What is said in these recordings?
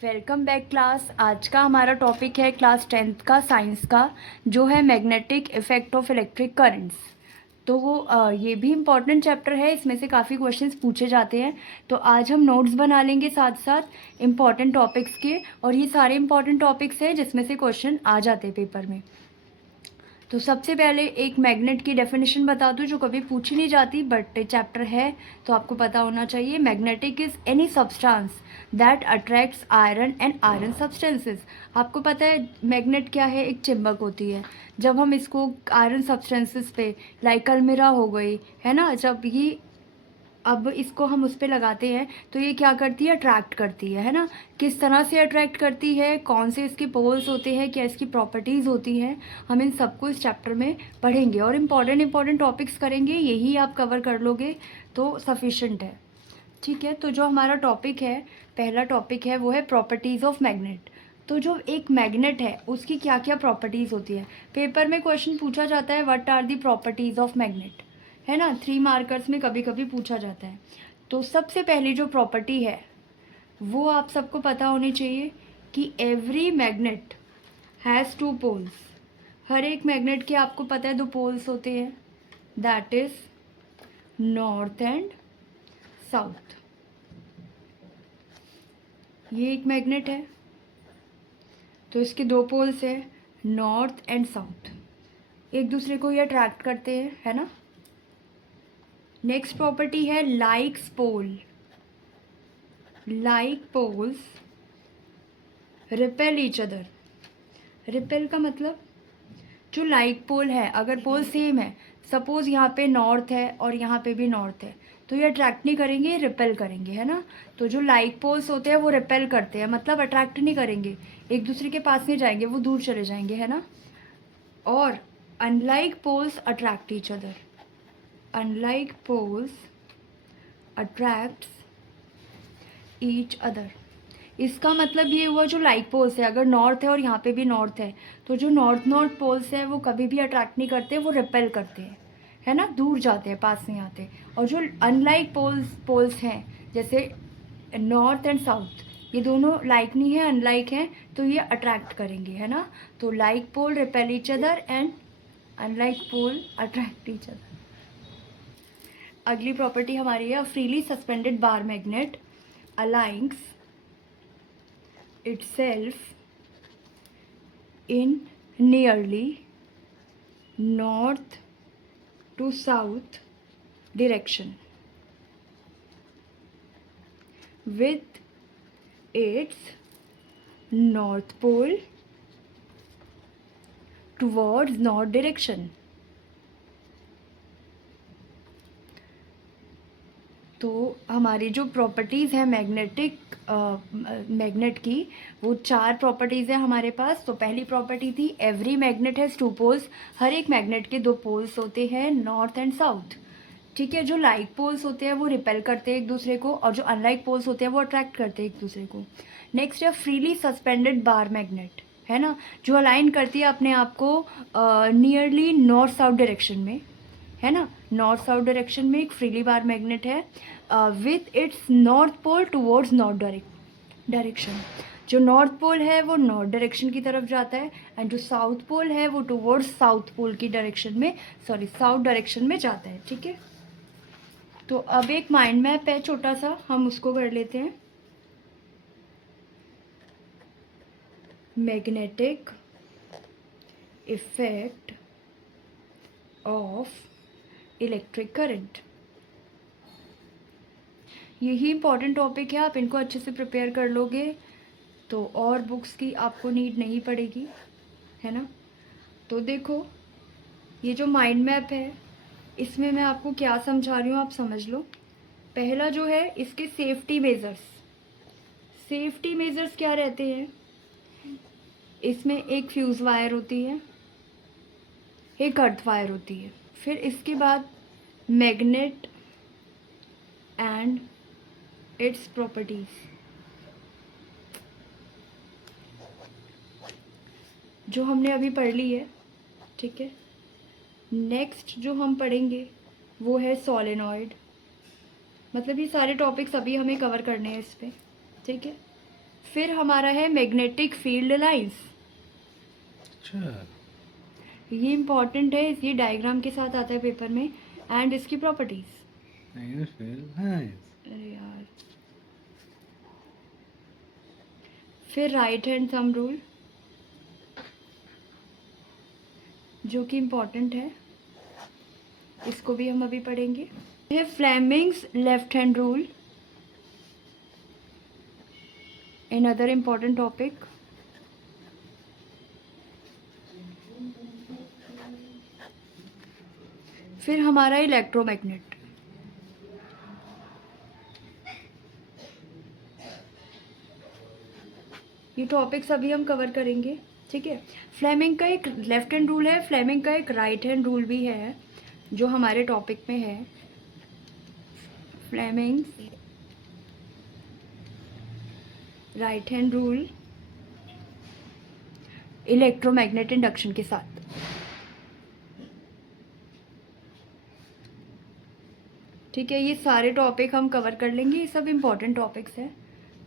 Welcome back class. आज का हमारा टॉपिक है क्लास 10th का साइंस का, जो है magnetic effect of electric currents. तो ये भी इम्पॉर्टेंट चैप्टर है, इसमें से काफ़ी क्वेश्चंस पूछे जाते हैं। तो आज हम नोट्स बना लेंगे साथ साथ इम्पॉर्टेंट टॉपिक्स के, और ये सारे इम्पॉर्टेंट टॉपिक्स हैं जिसमें से क्वेश्चन आ जाते हैं पेपर में। तो सबसे पहले एक मैग्नेट की डेफिनेशन बता दूं, जो कभी पूछी नहीं जाती बट चैप्टर है तो आपको पता होना चाहिए। Magnetic is any substance that attracts iron and iron substances. आपको पता है मैग्नेट क्या है? एक चुंबक होती है। जब हम इसको आयरन सब्सटेंसेस पे, लाइक अलमीरा हो गई है ना, जब ये अब इसको हम उस पर लगाते हैं तो ये क्या करती है? अट्रैक्ट करती है ना। किस तरह से अट्रैक्ट करती है, कौन से इसके पोल्स होते हैं, क्या इसकी प्रॉपर्टीज़ होती हैं, हम इन सबको इस चैप्टर में पढ़ेंगे और इम्पॉर्टेंट टॉपिक्स करेंगे। यही आप कवर कर लोगे तो सफिशेंट है। ठीक है, तो जो हमारा टॉपिक है, पहला टॉपिक है, वो है प्रॉपर्टीज़ ऑफ मैग्नेट। तो जो एक मैग्नेट है उसकी क्या क्या प्रॉपर्टीज़ होती है? पेपर में क्वेश्चन पूछा जाता है, what are the properties of magnet, है ना। 3 मार्कर्स में कभी कभी पूछा जाता है। तो सबसे पहली जो प्रॉपर्टी है वो आप सबको पता होनी चाहिए कि एवरी मैग्नेट हैज़ 2 पोल्स। हर एक मैग्नेट के आपको पता है 2 पोल्स होते हैं, that is north and south. ये एक मैग्नेट है तो इसके 2 पोल्स है, नॉर्थ एंड साउथ। एक दूसरे को ये अट्रैक्ट करते हैं, है ना। नेक्स्ट प्रॉपर्टी है likes poles. Like poles repel each other. Repel का मतलब, जो लाइक पोल है, अगर पोल सेम है, सपोज यहाँ पे नॉर्थ है और यहाँ पे भी नॉर्थ है, तो ये अट्रैक्ट नहीं करेंगे, रिपेल करेंगे, है ना। तो जो लाइक पोल्स होते हैं वो रिपेल करते हैं, मतलब अट्रैक्ट नहीं करेंगे, एक दूसरे के पास नहीं जाएंगे, वो दूर चले जाएंगे, है ना। और unlike poles attract each other. Unlike poles attracts each other. इसका मतलब ये हुआ, जो लाइक पोल्स है, अगर नॉर्थ है और यहाँ पे भी नॉर्थ है, तो जो नॉर्थ पोल्स है वो कभी भी अट्रैक्ट नहीं करते, वो रिपेल करते हैं, है ना, दूर जाते हैं, पास नहीं आते। और जो अनलाइक पोल्स हैं, जैसे नॉर्थ एंड साउथ, ये दोनों लाइक नहीं है, अनलाइक हैं, तो ये अट्रैक्ट करेंगे, है ना। तो like pole repel each other and unlike pole attract each other. अगली प्रॉपर्टी हमारी है, freely suspended bar magnet aligns itself in nearly north to south direction with its north pole towards north direction। तो हमारी जो properties है magnet की, वो 4 properties है हमारे पास। तो पहली प्रॉपर्टी थी एवरी मैग्नेट हैज़ 2 पोल्स। हर एक मैग्नेट के 2 पोल्स होते हैं, नॉर्थ एंड साउथ। ठीक है, जो लाइक पोल्स होते हैं वो रिपेल करते हैं एक दूसरे को, और जो अनलाइक पोल्स होते हैं वो अट्रैक्ट करते हैं एक दूसरे को। नेक्स्ट है फ्रीली सस्पेंडेड बार मैग्नेट, है ना, जो अलाइन करती है अपने आप को नियरली नॉर्थ साउथ डायरेक्शन में, है ना। नॉर्थ साउथ डायरेक्शन में एक फ्रीली बार मैग्नेट है with its north pole towards north direction. जो नॉर्थ पोल है वो नॉर्थ डायरेक्शन की तरफ जाता है, एंड जो साउथ पोल है वो टुवर्ड्स साउथ पोल की डायरेक्शन में, साउथ डायरेक्शन में जाता है। ठीक है, तो अब एक माइंड मैप है छोटा सा, हम उसको कर लेते हैं। Magnetic effect of electric current. यही इंपॉर्टेंट टॉपिक है, आप इनको अच्छे से प्रिपेयर कर लोगे तो और बुक्स की आपको नीड नहीं पड़ेगी, है ना। तो देखो, ये जो माइंड मैप है, इसमें मैं आपको क्या समझा रही हूँ आप समझ लो। पहला जो है, इसके सेफ्टी मेजर्स। सेफ्टी मेजर्स क्या रहते हैं? इसमें एक फ्यूज़ वायर होती है, एक अर्थ वायर होती है, फिर इसके बाद मैग्नेट एंड इट्स प्रॉपर्टीज, जो हमने अभी पढ़ ली है। ठीक है, नेक्स्ट जो हम पढ़ेंगे वो है सोलेनॉइड। मतलब ये सारे टॉपिक्स अभी हमें कवर करने हैं इस पर। ठीक है, फिर हमारा है मैग्नेटिक फील्ड लाइंस। अच्छा, ये इम्पॉर्टेंट है, ये डायग्राम के साथ आता है पेपर में। एंड इसकी प्रॉपर्टीज, मैग्नेटिक फील्ड लाइंस। अरे यार, फिर राइट हैंड थंब रूल जो कि इम्पॉर्टेंट है, इसको भी हम अभी पढ़ेंगे। है Fleming's left hand rule, another important topic। फिर हमारा इलेक्ट्रोमैग्नेट, ये टॉपिक्स अभी हम कवर करेंगे, ठीक है। फ्लेमिंग का एक लेफ्ट हैंड रूल है, फ्लेमिंग का एक राइट हैंड रूल भी है जो हमारे टॉपिक में है। Fleming right hand rule electromagnet induction के साथ। ठीक है, ये सारे टॉपिक हम कवर कर लेंगे, ये सब इम्पॉर्टेंट टॉपिक्स हैं,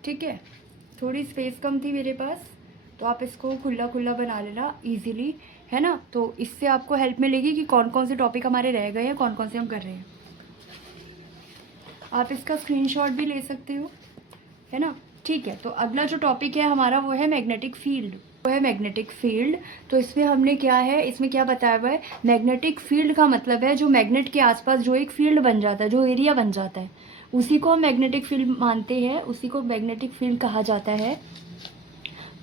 ठीक है। थोड़ी स्पेस कम थी मेरे पास, तो आप इसको खुला खुला बना लेना इजीली, है ना। तो इससे आपको हेल्प मिलेगी कि कौन कौन से टॉपिक हमारे रह गए हैं, कौन कौन से हम कर रहे हैं। आप इसका स्क्रीनशॉट भी ले सकते हो, है ना। ठीक है, तो अगला जो टॉपिक है हमारा वो है मैग्नेटिक फील्ड, वो है मैग्नेटिक फील्ड। तो इसमें हमने क्या है, इसमें क्या बताया हुआ है, मैग्नेटिक फील्ड का मतलब है जो मैग्नेट के आसपास जो एक फील्ड बन जाता है, जो एरिया बन जाता है, उसी को हम मैग्नेटिक फील्ड मानते हैं, उसी को मैग्नेटिक फील्ड कहा जाता है।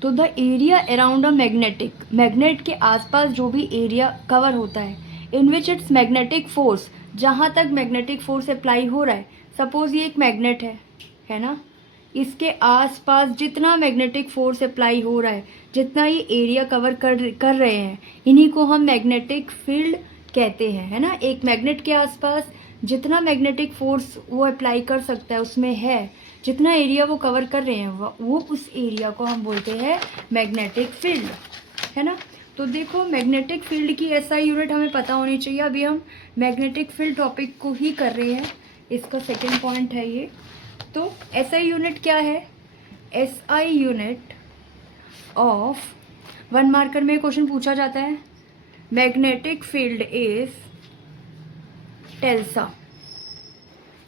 तो the area around a magnet के आसपास जो भी एरिया कवर होता है, इन विच इट्स मैग्नेटिक फोर्स, जहाँ तक मैग्नेटिक फोर्स अप्लाई हो रहा है, सपोज ये एक मैग्नेट है ना, इसके आसपास जितना मैग्नेटिक फोर्स अप्लाई हो रहा है, जितना ये एरिया कवर कर रहे हैं, इन्हीं को हम मैग्नेटिक फील्ड कहते हैं, है ना। एक मैग्नेट के आसपास जितना मैग्नेटिक फोर्स वो अप्लाई कर सकता है, उसमें है जितना एरिया वो कवर कर रहे हैं, वो उस एरिया को हम बोलते हैं मैग्नेटिक फील्ड, है ना। तो देखो, मैग्नेटिक फील्ड की एसआई यूनिट हमें पता होनी चाहिए। अभी हम मैग्नेटिक फील्ड टॉपिक को ही कर रहे हैं, इसका सेकेंड पॉइंट है ये। तो एसआई यूनिट क्या है, एसआई यूनिट ऑफ, 1 मार्कर में क्वेश्चन पूछा जाता है, मैग्नेटिक फील्ड इज टेल्सा,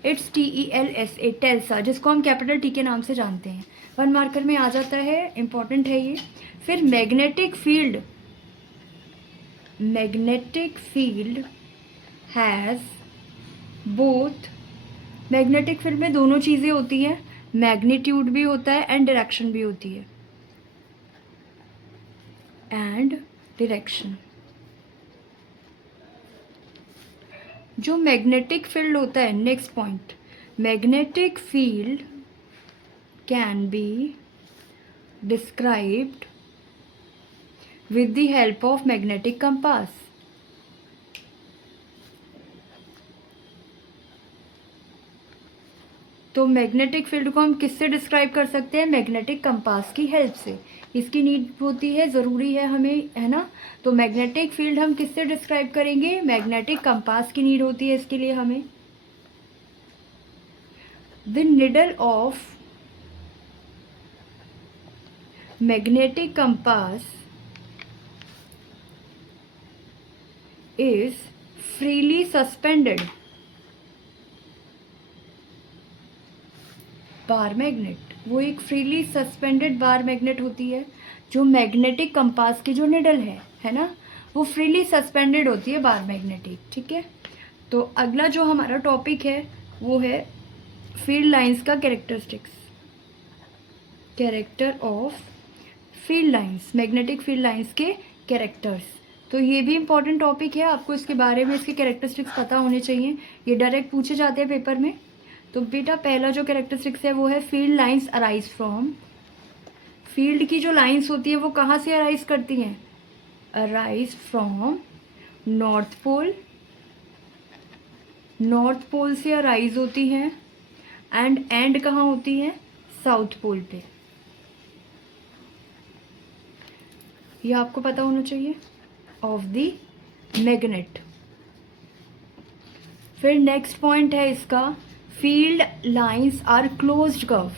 इट्स TELSA, टेल्सा, जिसको हम कैपिटल टी के नाम से जानते हैं। 1 मार्कर में आ जाता है, इंपॉर्टेंट है ये। फिर magnetic field has both, magnetic field में दोनों चीज़ें होती हैं, मैग्नीट्यूड भी होता है एंड डायरेक्शन भी होती है, एंड डायरेक्शन। जो मैग्नेटिक फील्ड होता है, next point, magnetic field can be described with the help of magnetic compass। तो मैग्नेटिक फील्ड को हम किससे डिस्क्राइब कर सकते हैं, मैग्नेटिक कंपास की हेल्प से। इसकी नीड होती है, ज़रूरी है हमें, है ना। तो मैग्नेटिक फील्ड हम किससे डिस्क्राइब करेंगे, मैग्नेटिक कंपास की नीड होती है इसके लिए हमें। The needle of magnetic compass is freely suspended bar magnet, वो एक फ्रीली सस्पेंडेड बार मैग्नेट होती है। जो मैग्नेटिक कंपास की जो निडल है ना, वो फ्रीली सस्पेंडेड होती है बार मैग्नेटिक, ठीक है। तो अगला जो हमारा टॉपिक है वो है फील्ड लाइंस का characteristics, character of field lines, magnetic field lines के कैरेक्टर्स। तो ये भी इंपॉर्टेंट टॉपिक है, आपको इसके बारे में, इसके कैरेक्टरिस्टिक्स पता होने चाहिए, ये डायरेक्ट पूछे जाते हैं पेपर में। तो बेटा पहला जो कैरेक्टरिस्टिक्स है वो है field lines arise from, field की जो लाइंस होती है वो कहाँ से अराइज करती हैं, arise from north pole, north pole से अराइज होती हैं, एंड कहाँ होती हैं, साउथ पोल पे, ये आपको पता होना चाहिए, ऑफ द मैग्नेट। फिर नेक्स्ट पॉइंट है इसका, field lines are closed curve,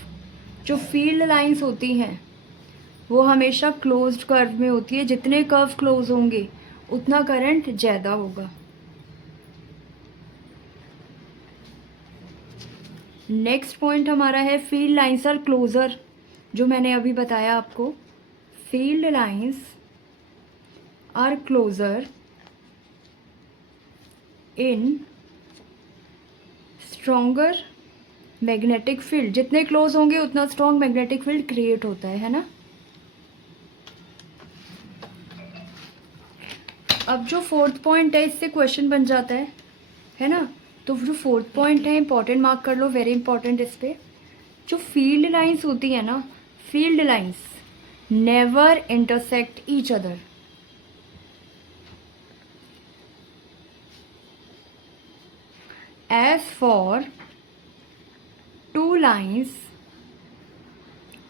जो फील्ड लाइंस होती हैं वो हमेशा क्लोज्ड कर्व में होती है, जितने कर्व क्लोज होंगे उतना करंट ज़्यादा होगा। नेक्स्ट पॉइंट हमारा है फील्ड लाइंस आर क्लोजर, जो मैंने अभी बताया आपको। Field lines are closer in stronger magnetic field, जितने क्लोज होंगे उतना स्ट्रॉन्ग मैग्नेटिक फील्ड क्रिएट होता है ना। अब जो फोर्थ पॉइंट है इससे क्वेश्चन बन जाता है ना। तो जो फोर्थ पॉइंट है इंपॉर्टेंट, मार्क कर लो, वेरी इंपॉर्टेंट। इस पे जो फील्ड लाइंस होती है ना, field lines never intersect each other. As for two lines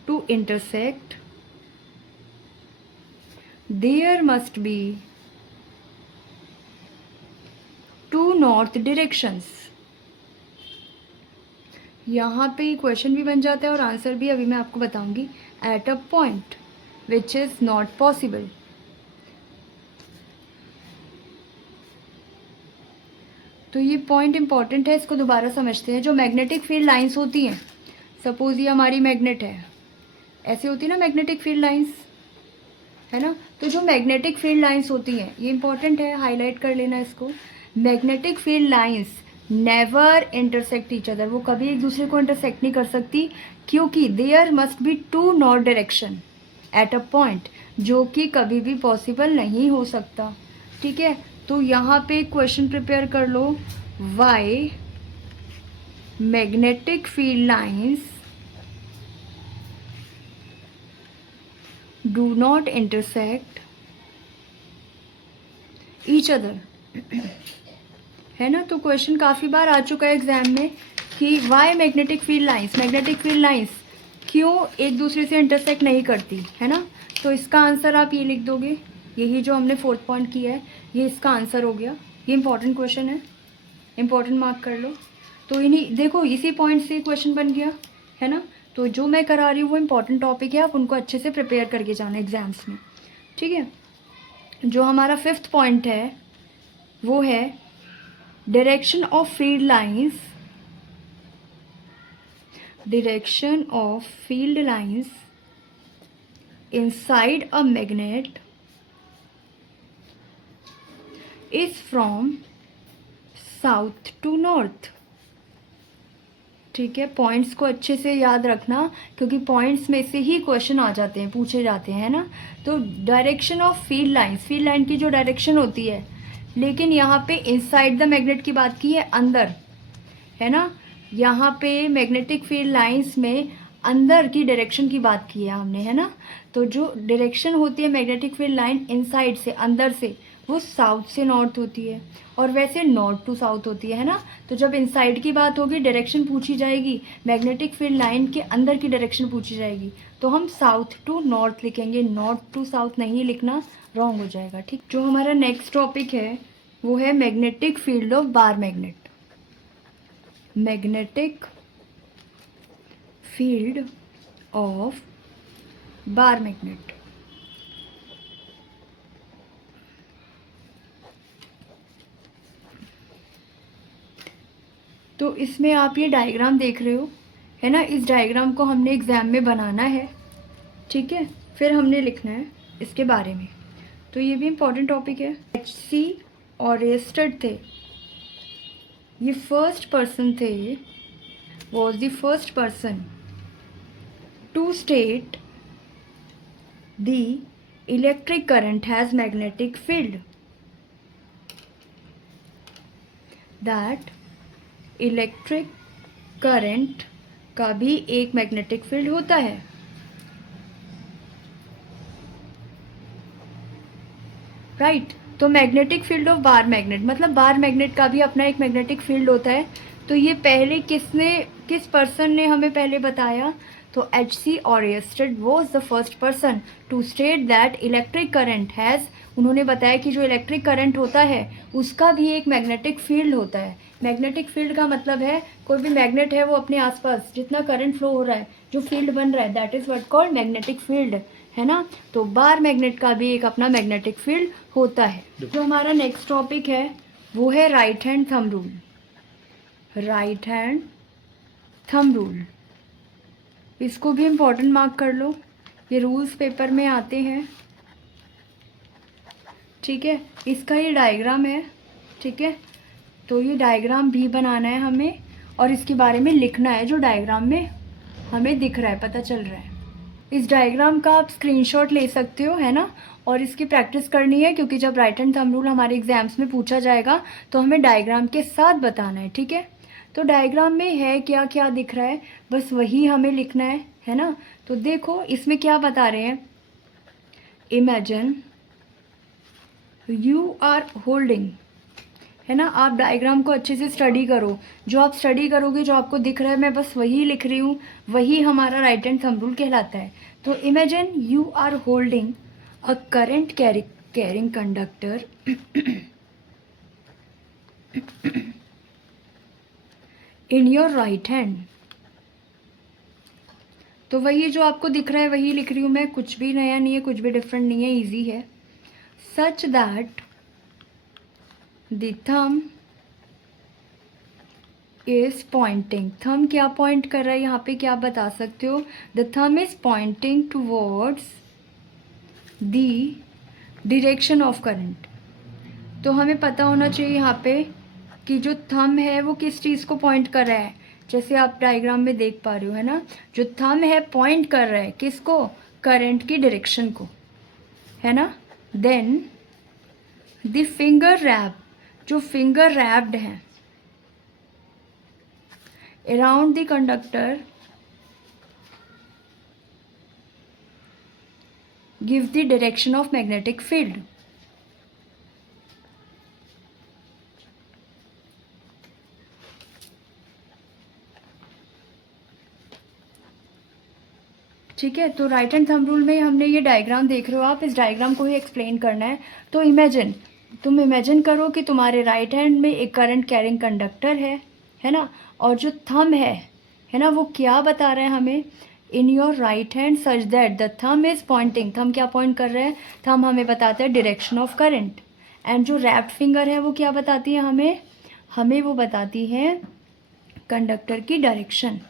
to intersect there must be two north directions. यहाँ पे क्वेश्चन भी बन जाता है और आंसर भी अभी मैं आपको बताऊंगी। Eight a point which is not possible. तो ये पॉइंट इंपॉर्टेंट है, इसको दोबारा समझते हैं। जो मैग्नेटिक फील्ड लाइंस होती हैं, सपोज ये हमारी मैग्नेट है, ऐसे होती है ना मैग्नेटिक फील्ड लाइंस, है ना। तो जो मैग्नेटिक फील्ड लाइंस होती हैं, ये इंपॉर्टेंट है, हाईलाइट कर लेना इसको। Magnetic field lines never intersect each other, वो कभी एक दूसरे को इंटरसेक्ट नहीं कर सकती, क्योंकि there must be two north direction at a point, जो कि कभी भी पॉसिबल नहीं हो सकता। ठीक है, तो यहाँ पे क्वेश्चन प्रिपेयर कर लो। Why magnetic field lines do not intersect each other, है ना। तो क्वेश्चन काफ़ी बार आ चुका है एग्जाम में कि वाई मैग्नेटिक फील्ड लाइंस क्यों एक दूसरे से इंटरसेक्ट नहीं करती, है ना। तो इसका आंसर आप ये लिख दोगे, यही जो हमने फोर्थ पॉइंट किया है, ये इसका आंसर हो गया। ये इंपॉर्टेंट क्वेश्चन है, इंपॉर्टेंट मार्क कर लो। तो इन्हीं देखो इसी पॉइंट से क्वेश्चन बन गया, है ना। तो जो मैं करा रही हूँ वो इंपॉर्टेंट टॉपिक है, आप उनको अच्छे से प्रिपेयर करके जाना एग्जाम्स में। ठीक है, जो हमारा फिफ्थ पॉइंट है वो है direction of field lines, direction of field lines inside a magnet is from south to north। ठीक है, पॉइंट्स को अच्छे से याद रखना, क्योंकि पॉइंट्स में से ही क्वेश्चन आ जाते हैं, पूछे जाते हैं ना। तो direction of field lines, field line की जो डायरेक्शन होती है, लेकिन यहाँ पे इनसाइड द मैग्नेट की बात की है, अंदर, है ना। यहाँ पे मैग्नेटिक फील्ड लाइंस में अंदर की डायरेक्शन की बात की है हमने, है ना। तो जो डायरेक्शन होती है मैग्नेटिक फील्ड लाइन इनसाइड से, अंदर से, वो साउथ से नॉर्थ होती है, और वैसे नॉर्थ टू साउथ होती है ना। तो जब इनसाइड की बात होगी, डायरेक्शन पूछी जाएगी, मैग्नेटिक फील्ड लाइन के अंदर की डायरेक्शन पूछी जाएगी, तो हम साउथ टू नॉर्थ लिखेंगे, नॉर्थ टू साउथ नहीं लिखना, रॉन्ग हो जाएगा। ठीक, जो हमारा नेक्स्ट टॉपिक है वो है magnetic field of bar magnet. Magnetic field of bar magnet. तो इसमें आप ये डायग्राम देख रहे हो, है ना। इस डायग्राम को हमने एग्जाम में बनाना है, ठीक है, फिर हमने लिखना है इसके बारे में। तो ये भी इम्पोर्टेंट टॉपिक है। HC ऑयस्टेड थे, ये फर्स्ट पर्सन थे, was the first person to state the electric current has magnetic field, that electric current का भी एक मैग्नेटिक फील्ड होता है। राइट, तो magnetic field of bar magnet, मतलब बार मैग्नेट का भी अपना एक मैग्नेटिक फील्ड होता है। तो ये पहले किस पर्सन ने हमें पहले बताया, तो HC Oersted was the first person to state that electric current has, उन्होंने बताया कि जो इलेक्ट्रिक करंट होता है उसका भी एक मैग्नेटिक फील्ड होता है। मैग्नेटिक फील्ड का मतलब है कोई भी मैग्नेट है वो अपने आसपास जितना करंट फ्लो हो रहा है, जो फील्ड बन रहा है, that is what called magnetic field, है ना। तो बार मैग्नेट का भी एक अपना मैग्नेटिक फील्ड होता है। जो हमारा नेक्स्ट टॉपिक है वो है right hand thumb rule. Right hand thumb rule, इसको भी इम्पोर्टेंट मार्क कर लो, ये रूल्स पेपर में आते हैं, ठीक है। इसका ये डायग्राम है, ठीक है। तो ये डायग्राम भी बनाना है हमें और इसके बारे में लिखना है जो डायग्राम में हमें दिख रहा है, पता चल रहा है। इस डायग्राम का आप स्क्रीनशॉट ले सकते हो, है ना, और इसकी प्रैक्टिस करनी है क्योंकि जब राइट हैंड थंब रूल हमारे एग्जाम्स में पूछा जाएगा तो हमें डायग्राम के साथ बताना है, ठीक है। तो डायग्राम में है क्या क्या दिख रहा है, बस वही हमें लिखना है ना। तो देखो इसमें क्या बता रहे हैं, इमेजिन यू आर होल्डिंग, है ना। आप डायग्राम को अच्छे से स्टडी करो, जो आप स्टडी करोगे जो आपको दिख रहा है मैं बस वही लिख रही हूँ, वही हमारा राइट हैंड थंब रूल कहलाता है। तो imagine you are holding a current carrying conductor in your right hand. तो वही जो आपको दिख रहा है वही लिख रही हूँ मैं, कुछ भी नया नहीं है, कुछ भी डिफरेंट नहीं है, ईजी है। Such that the thumb is pointing, thumb क्या पॉइंट कर रहा है यहाँ पे, क्या बता सकते हो, the thumb is pointing towards the direction of current. तो हमें पता होना चाहिए यहाँ पे कि जो थंब है वो किस चीज़ को पॉइंट कर रहा है, जैसे आप डायग्राम में देख पा रहे हो, है ना। जो थंब है पॉइंट कर रहा है किसको, करंट की डायरेक्शन को, है ना। देन द फिंगर रैप, जो फिंगर रैप्ड है around the conductor give the direction of magnetic field। ठीक है। तो राइट हैंड थंब रूल में हमने ये डायग्राम देख रहे हो आप, इस डायग्राम को ही एक्सप्लेन करना है। तो तुम इमेजिन करो कि तुम्हारे राइट हैंड में एक करंट कैरिंग कंडक्टर है ना, और जो थंब है ना, वो क्या बता रहा है हमें, इन your right hand such that the thumb is pointing, thumb क्या पॉइंट कर रहे हैं, थंब हमें बताता है डायरेक्शन ऑफ करंट। एंड जो रैप्ड फिंगर है वो क्या बताती है हमें वो बताती है कंडक्टर की डायरेक्शन,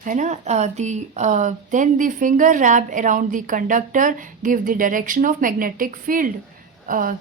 है ना। Then the finger wrapped around the conductor give the direction of magnetic field.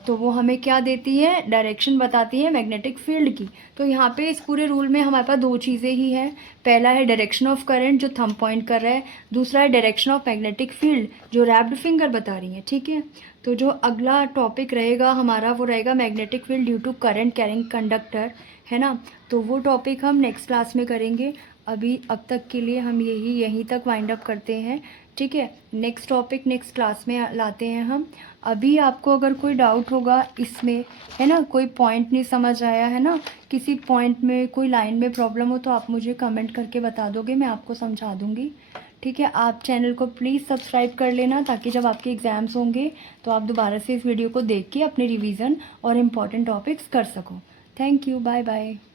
तो वो हमें क्या देती है, डायरेक्शन बताती है मैग्नेटिक फील्ड की। तो यहाँ पे इस पूरे रूल में हमारे पास दो चीज़ें ही हैं, पहला है डायरेक्शन ऑफ करंट जो थंब पॉइंट कर रहा है, दूसरा है डायरेक्शन ऑफ मैग्नेटिक फील्ड जो रैप्ड फिंगर बता रही है, ठीक है। तो जो अगला टॉपिक रहेगा हमारा वो रहेगा magnetic field due to current carrying conductor, है ना। तो वो टॉपिक हम नेक्स्ट क्लास में करेंगे। अभी अब तक के लिए हम यहीं तक वाइंड अप करते हैं, ठीक है। नेक्स्ट टॉपिक नेक्स्ट क्लास में लाते हैं हम। अभी आपको अगर कोई डाउट होगा इसमें, है ना, कोई पॉइंट नहीं समझ आया है ना, किसी पॉइंट में कोई लाइन में प्रॉब्लम हो तो आप मुझे कमेंट करके बता दोगे, मैं आपको समझा दूँगी, ठीक है। आप चैनल को प्लीज़ सब्सक्राइब कर लेना ताकि जब आपके एग्ज़ाम्स होंगे तो आप दोबारा से इस वीडियो को देख के अपने रिवीजन और इम्पॉर्टेंट टॉपिक्स कर सको। Thank you, bye bye.